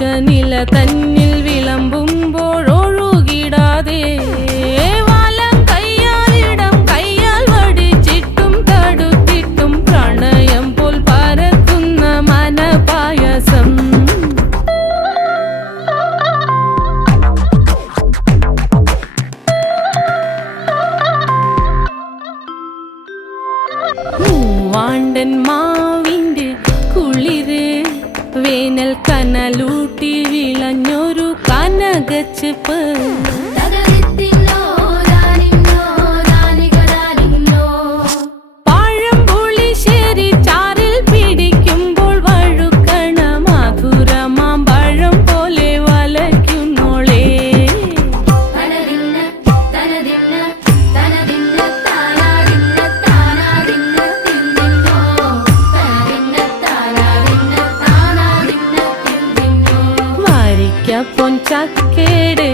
ഉഷനില തന്നിൽ വിളമ്പുമ്പോഴൊഴുകിടാതെ വലം കയ്യാലിടം കയ്യാൽ വടിച്ചിട്ടും തടുത്തിട്ടും പ്രണയം പോൽ പരക്കുന്ന മനപായസം മൂവാണ്ടൻ മാവിൻ്റെ കുളിര് വേനൽ കനലൂട്ടി വിളഞ്ഞൊരു കനകച്ചെപ്പ് പഴംപുളിശ്ശേരി ചാറിൽ പിടിക്കുമ്പോൾ വഴുക്കണ മധുരമാം പഴം പോലെ വലയ്ക്കുന്നോളേ പൊൻചക്കയുടെ